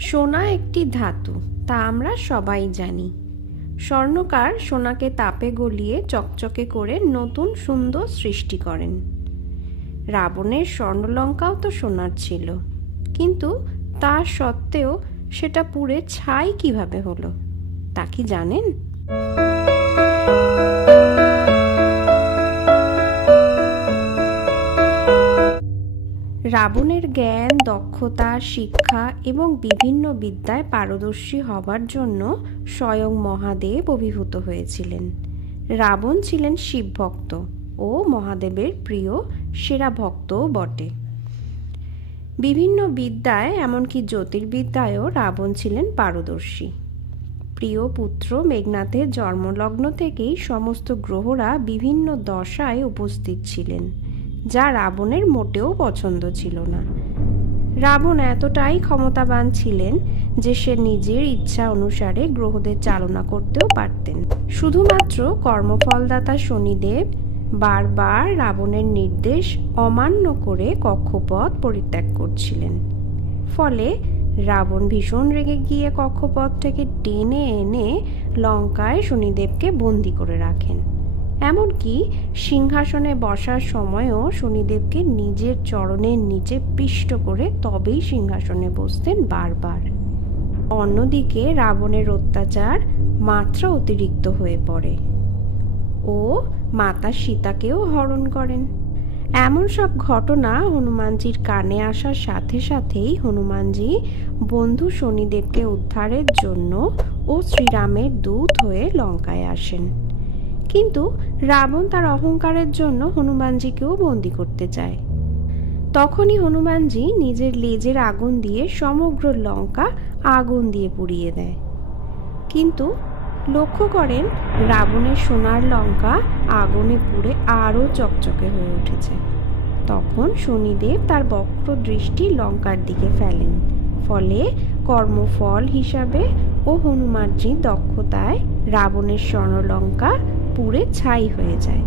সোনা একটি ধাতু, তা আমরা সবাই জানি। স্বর্ণকার সোনাকে তাপে গলিয়ে চকচকে করে নতুন সুন্দর সৃষ্টি করেন। রাবণের স্বর্ণলঙ্কাও তো সোনার ছিল। কিন্তু তা সত্ত্বেও সেটা পুড়ে ছাই কীভাবে হলো, তা কি জানেন? রাবণের জ্ঞান, দক্ষতা, শিক্ষা এবং বিভিন্ন বিদ্যায় পারদর্শী হবার জন্য স্বয়ং মহাদেব অভিভূত হয়েছিলেন। রাবণ ছিলেন শিবভক্ত ও মহাদেবের প্রিয় সেরা ভক্তও বটে। বিভিন্ন বিদ্যায়, এমনকি জ্যোতির্বিদ্যায়ও রাবণ ছিলেন পারদর্শী। প্রিয় পুত্র মেঘনাথের জন্মলগ্ন থেকেই সমস্ত গ্রহরা বিভিন্ন দশায় উপস্থিত ছিলেন। যা রাবণের মোটেও পছন্দ ছিল না। রাবণ এতটাই ক্ষমতাবান ছিলেন যে সে নিজের ইচ্ছা অনুসারে গ্রহদের চালনা করতেও পারতেন। শুধুমাত্র কর্মফলদাতা শনিদেব বারবার রাবণের নির্দেশ অমান্য করে কক্ষপথ পরিত্যাগ করছিলেন। ফলে রাবণ ভীষণ রেগে গিয়ে কক্ষপথ থেকে টেনে এনে লঙ্কায় শনিদেবকে বন্দি করে রাখেন। এমনকি সিংহাসনে বসার সময়ও শনিদেবকে নিজের চরণের নিচে পিষ্ট করে তবেই সিংহাসনে বসতেন বারবার। অন্যদিকে রাবণের অত্যাচার মাত্রা অতিরিক্ত হয়ে পড়ে। ও মাতা সীতাকেও হরণ করেন। এমন সব ঘটনা হনুমানজির কানে আসার সাথে সাথেই হনুমানজি বন্ধু শনিদেবকে উদ্ধারের জন্য ও শ্রীরামের দূত হয়ে লঙ্কায় আসেন। কিন্তু রাবণ তার অহংকারের জন্য হনুমানজিকেও বন্দি করতে চায়। তখনই হনুমানজি নিজের লেজের আগুন দিয়ে সমগ্র লঙ্কা আগুন দিয়ে পুড়িয়ে দেয়। কিন্তু লক্ষ্য করেন রাবণের সোনার লঙ্কা আগুনে পুড়ে আরও চকচকে হয়ে উঠেছে। তখন শনিদেব তার বক্র দৃষ্টি লঙ্কার দিকে ফেলেন। ফলে কর্মফল হিসাবে ও হনুমানজির দক্ষতায় রাবণের স্বর্ণলঙ্কা পুড়ে ছাই হয়ে যায়।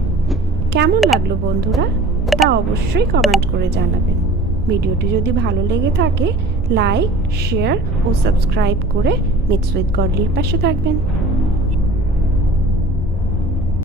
কেমন লাগল বন্ধুরা? তা অবশ্যই কমেন্ট করে জানাবেন। ভিডিওটি যদি ভালো লেগে থাকে লাইক শেয়ার ও সাবস্ক্রাইব করে মিটস উইথ গডলির পাশে থাকবেন।